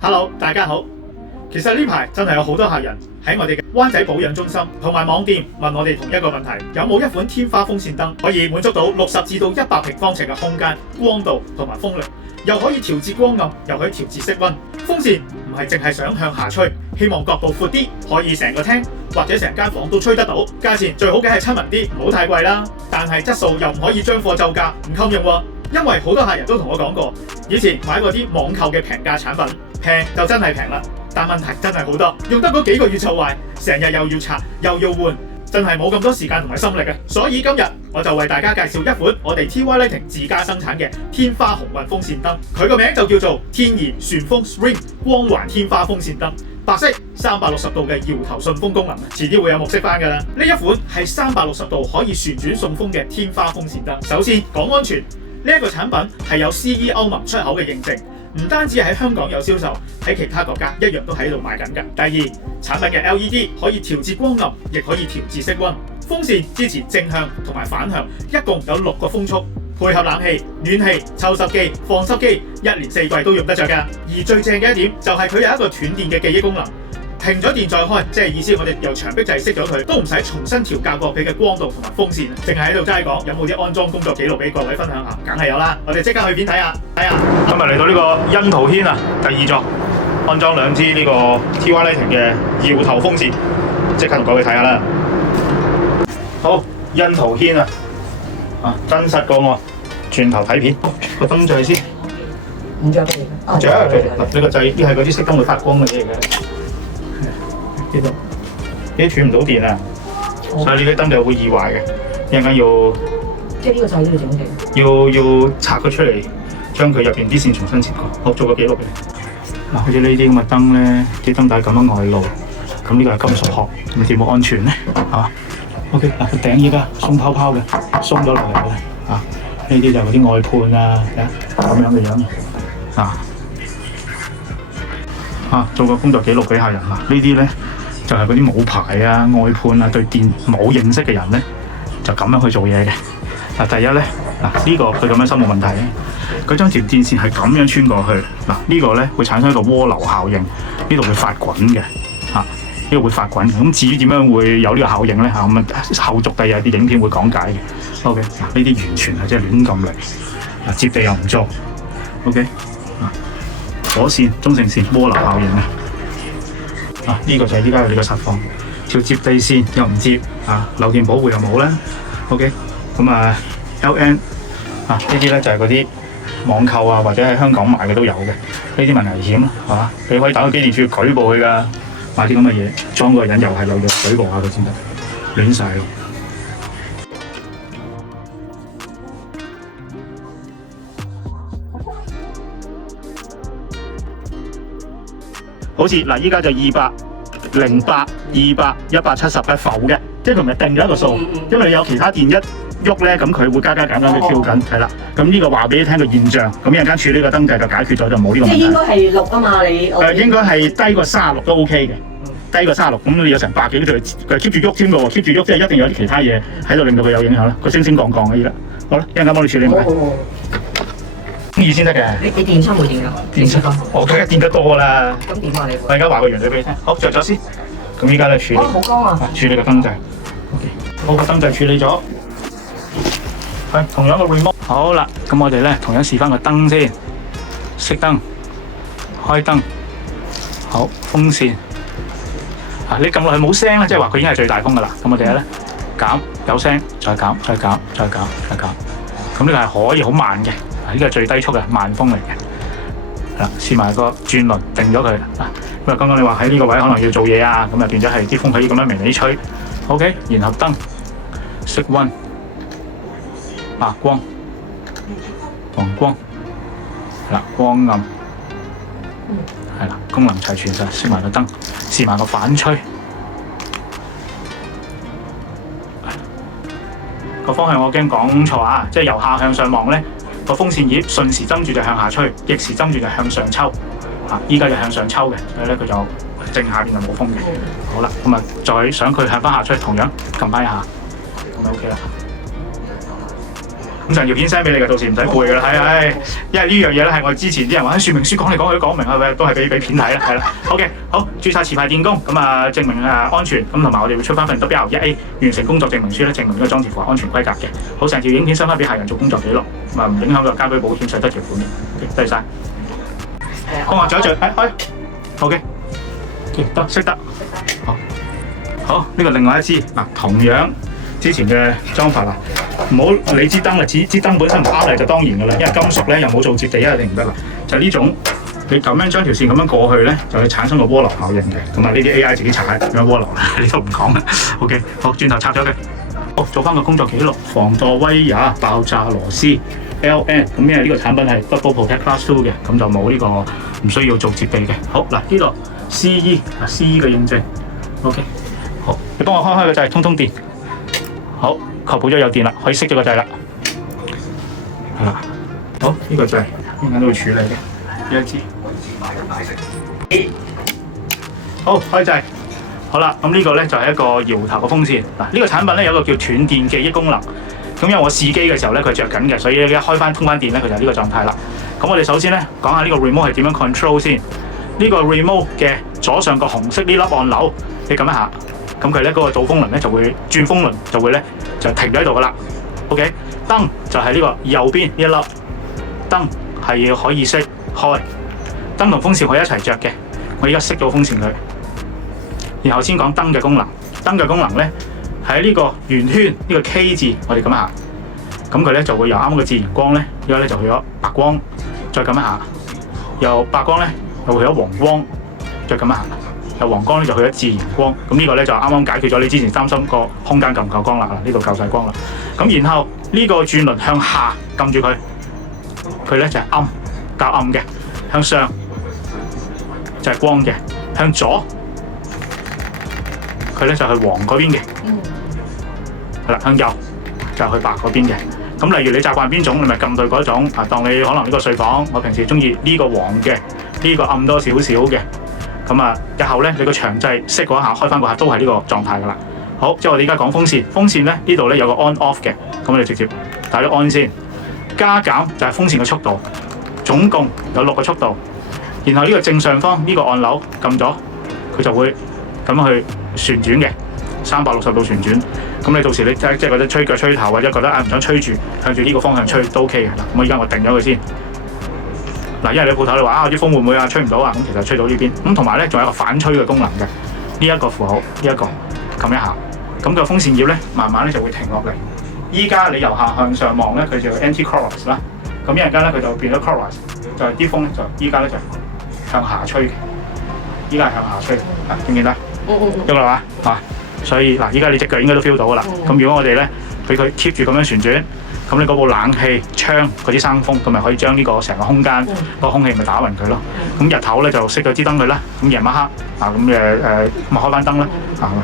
Hello， 大家好。其實呢排真係有好多客人喺我哋嘅灣仔保養中心同埋網店問我哋同一個問題：有冇一款天花風扇燈可以滿足到60至到100平方尺嘅空間、光度同埋風力，又可以調節光暗，又可以調節色溫。風扇唔係淨係想向下吹，希望角度闊啲，可以成個廳或者成間房都吹得到。價錢最好嘅係親民啲，唔好太貴啦。但係質素又唔可以將貨就價，唔襟用喎。因為好多客人都同我講過，以前買過啲網購嘅平價產品，平就真係平啦，但問題真係好多，用得嗰幾個月就壞，成日又要拆又要換，真係冇咁多時間同埋心力嘅。所以今日我就為大家介紹一款我哋 TY Lighting 自家生產嘅天花鴻運風扇燈，佢個名就叫做天然旋風 Spring 光環天花風扇燈，白色360度嘅搖頭順風功能，遲啲會有目色翻㗎啦。呢一款係360度可以旋轉送風嘅天花風扇燈。首先講安全。呢一個產品係有 CE 歐盟出口嘅認證，唔單止喺香港有銷售，喺其他國家一樣都喺度賣緊㗎。第二，產品嘅 LED 可以調節光暗，亦可以調節色溫。風扇支持正向同埋反向，一共有6個風速，配合冷氣、暖氣、抽濕機、放濕機，一年4季都用得着㗎。而最正嘅一點就係佢有一個斷電嘅記憶功能。停咗電再開，即係意思我哋由牆壁掣熄咗佢，都唔使重新調校過俾嘅光度同埋風扇，淨係喺度齋講。有冇啲安裝工作記錄俾各位分享下？梗係有啦，我哋即刻去片睇下。今日嚟到呢個欣圖軒啊，第2座安裝2支呢個 TY Lighting 嘅搖頭風扇，即刻同各位睇下啦。好，欣圖軒啊，真實個案，轉頭睇片，個燈掣先。唔着嘅，着嗱，呢個掣呢係嗰啲熄燈會發光嘅嘢嚟嘅。呢度呢啲斷唔到電啊，所以呢啲燈就會易壞嘅。一陣間要即係呢個掣都要整嘅。要拆佢出嚟，將佢入邊啲線重新切過。我做個記錄俾你。嗱，好似呢啲咁嘅燈咧，啲燈帶咁樣外露，咁呢個係金屬殼，咁點冇安全咧？係嘛 ？OK， 嗱個頂依家鬆泡泡嘅，鬆咗落嚟嘅。啊，呢啲就係嗰啲外判啊，咁樣嘅樣啊。做個工作記錄俾客人啦。呢啲咧就係嗰啲冇牌啊、外判啊、對電冇認識嘅人咧，就咁樣去做嘢嘅。嗱，第一咧，呢個佢咁樣收冇問題嘅。佢將條電線係咁樣穿過去，呢個咧會產生一個渦流效應，呢度會發滾嘅。呢度會發滾。咁至於點樣會有呢個效應咧？咁啊後續第日啲影片會講解嘅。OK， 呢啲完全係即係亂咁嚟，接地又唔做。OK。火線、中性線、渦流效應啊！呢個就係依家嘅呢個實況，條接地線又唔接漏電保護又冇啦。OK， 咁LN 呢啲咧就係嗰啲網購啊或者喺香港買嘅都有嘅，呢啲咪危險咯，係嘛？你可以打去機電處舉報佢㗎，買啲咁嘅嘢裝嗰個人又係有藥舉報下佢先得，亂晒咯。好似嗱，依家就200、08、200、170嘅浮嘅，即係佢唔係定咗一個數，因為你有其他電一喐咧，咁佢會加減減去跳緊，係啦。咁呢個話俾你聽個現象，咁一陣間處理個燈掣就解決咗，就冇呢個問題。即係應該係6啊嘛，你應該係低過36都 OK 嘅，低過36，咁你有成100幾度，佢 keep 住喐添㗎喎 ，keep 住喐即係一定有啲其他嘢喺度令到佢有影響啦。佢升升降降嘅依家，好啦，一陣間幫你處理埋。中意先得嘅。你電箱冇電㗎？電箱我梗係電得多啦。咁點啊你？我而家話個原理俾你聽。好，着咗先。咁依家咧處理。好光啊！處理個燈掣。OK， 好，個燈掣處理咗。係同樣個 remote。好啦，咁我哋咧同樣試翻個燈先。熄燈，開燈。好，風扇。你撳落去冇聲咧，即係話佢已經係最大風㗎啦。咁我哋咧減，有聲，再減，再減，再減，再減。咁呢個係可以好慢嘅。呢個係最低速嘅慢風嚟嘅，試埋個轉輪定咗佢。咁剛剛你話喺呢個位可能要做嘢啊，咁就變咗係啲風可以咁樣微微吹。OK， 然後燈熄溫，白光、黃光，光暗，功能齊全晒，熄埋個燈，試埋個反吹。個方向我驚講錯啊，即係由下向上望咧。個風扇葉順時針住就向下吹，逆時針住就向上抽。依家就向上抽嘅，所以咧佢就正下邊就冇風嘅。好啦，咁再想佢向翻下吹，同樣撳翻一下，咁就 OK 啦。咁上條片 send 俾你嘅，到時唔使背㗎啦。係，因為呢樣嘢咧係我之前啲人話喺說明書講嚟講去都講唔明係咪？都係俾片睇啦，係啦。OK， 好，註冊持牌電工，咁啊證明安全，咁同埋我哋會出翻份 W1A 完成工作證明書咧，證明呢個裝置符合安全規格嘅。好，成條影片 send 翻俾客人做工作記錄，咁啊唔影響個家居保險稅得條款嘅。OK， 多謝晒。幫我咀一咀，開。OK， 得識得。好，呢個另外一支嗱，同樣之前嘅裝法啦，唔好理支燈啦，支燈本身唔啱你就當然㗎啦，因為金屬咧又冇做接地一定唔得啦。就呢種你咁樣將條線咁樣過去咧，就會產生個渦流效應嘅。咁啊，呢啲 AI 自己查點樣渦流你都唔講啦。OK， 好，轉頭拆咗佢。好，做翻個工作記錄，防墮威也、爆炸螺絲 LN。咁因為呢個產品係 Double Protect Class 2嘅，咁就冇呢個唔需要做接地嘅。好嗱，呢度 CE 嘅認證。OK。好，你幫我開個掣，通電。好，確保咗有電啦，可以熄咗個掣啦。係啦，好，呢個掣一陣都會處理嘅，呢一支。好，開掣。好啦，咁呢個咧就係一個搖頭嘅風扇。嗱，呢個產品咧有一個叫斷電記憶功能。咁因為我試機嘅時候咧，佢着緊嘅，所以一開翻通翻電咧，佢就係呢個狀態啦。咁我哋首先咧講下呢個 remote 係點樣 control 先。呢個 remote 嘅左上角紅色呢粒按鈕，你撳一下。咁佢咧嗰個導風輪咧就會轉風輪，就會咧就停咗喺度噶啦。OK， 燈就係呢個右邊呢一粒燈係可以熄開，燈同風扇可以一齊着嘅。我而家熄咗風扇佢，然後先講燈嘅功能。燈嘅功能咧喺呢個圓圈呢個 K 字，我哋撳一下，咁佢咧就會由啱啱嘅自然光咧，而家咧就去咗白光，再撳一下，由白光咧又會去咗黃光，再撳一下。由黃光咧就去咗自然光，咁呢個咧就啱啱解決咗你之前擔心個空間夠唔夠光啦。呢度夠晒光啦。咁然後呢個轉輪向下撳住佢，佢咧就係暗較暗嘅；向上就係光嘅；向左佢咧就係黃嗰邊嘅。係啦，向右就係去白嗰邊嘅。咁例如你習慣邊種，你咪撳對嗰種。當你可能呢個睡房，我平時中意呢個黃嘅，呢個暗多少少嘅。咁啊，日後咧，你個長掣熄嗰下，開翻嗰下都係呢個狀態噶啦。好，即係我哋而家講風扇，風扇咧呢度咧有個 on off 嘅，咁我哋直接打咗 on 先。加減就係風扇嘅速度，總共有6個速度。然後呢個正上方呢個按鈕撳咗，佢就會咁樣去旋轉嘅，360度旋轉。咁你到時你即係覺得吹腳吹頭，或者覺得唔想吹住，向住呢個方向吹都 OK 嘅。嗱，咁而家我定咗佢先。嗱，因為你鋪頭你話啲風會唔會吹唔到啊？咁其實吹到呢邊，咁同埋咧仲有一個反吹嘅功能嘅。呢一個符號，呢一個撳一下，咁個風扇葉咧慢慢咧就會停落嚟。依家你由下向上望咧，佢就 anti-clockwise 啦。咁一陣間咧佢就變咗 clockwise，就係啲風咧就依家咧就向下吹嘅。依家係向下吹，見唔見得？得啦嘛，所以嗱，依家你隻腳應該都 feel 到噶啦。咁如果我哋咧俾佢 keep 住咁樣旋轉。咁你嗰部冷氣窗嗰啲生風，咁咪可以將呢個成個空間個空氣咪打暈佢咯。咁日頭咧就熄咗支燈佢啦，咁夜晚黑咁開翻燈啦，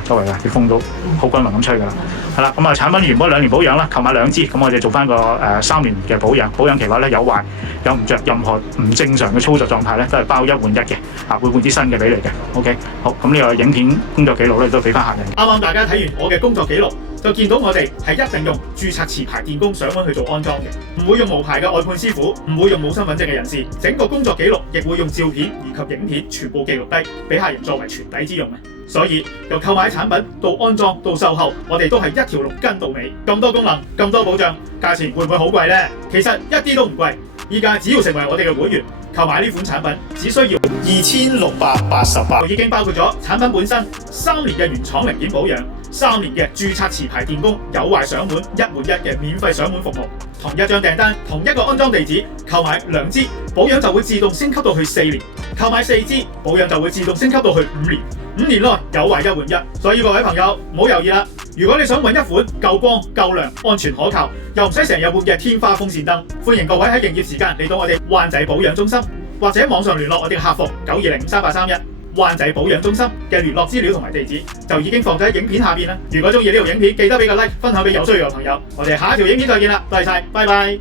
周圍啲風都好均勻咁吹噶啦。係啦，咁產品原本2年保養啦，購買2支，咁我哋做翻個3年嘅保養，保養期內咧有壞有唔着任何唔正常嘅操作狀態咧，都係包1換1嘅，會換啲新嘅俾你嘅。OK， 好，咁呢個影片工作記錄咧都俾翻客人。啱啱大家睇完我嘅工作記錄，就見到我哋係一定用註冊持牌電工上門去做安裝嘅，唔會用無牌嘅外判師傅，唔會用冇身份證嘅人士，整個工作記錄亦會用照片以及影片全部記錄低，俾客人作為傳底之用。所以由購買產品到安裝到售後，我哋都係一條龍跟到尾。咁多功能，咁多保障，價錢會唔會好貴呢？其實一啲都唔貴。依家只要成為我哋嘅會員，購買呢款產品只需要2688，已經包括咗產品本身3年嘅原廠零件保養，3年嘅註冊持牌電工有壞上門1換1嘅免費上門服務，同一張訂單，同一個安裝地址，購買2支，保養就會自動升級到去4年；購買4支，保養就會自動升級到去5年。5年內有壞1換1，所以各位朋友唔好猶豫啦！如果你想揾一款夠光、夠亮、安全可靠，又唔使成日換嘅天花風扇燈，歡迎各位喺營業時間嚟到我哋灣仔保養中心，或者網上聯絡我哋嘅客服920-3831。灣仔保養中心嘅聯絡資料同埋地址就已經放咗喺影片下邊啦。如果中意呢條影片，記得俾個 like， 分享俾有需要嘅朋友。我哋下一條影片再見啦，多謝晒，拜拜。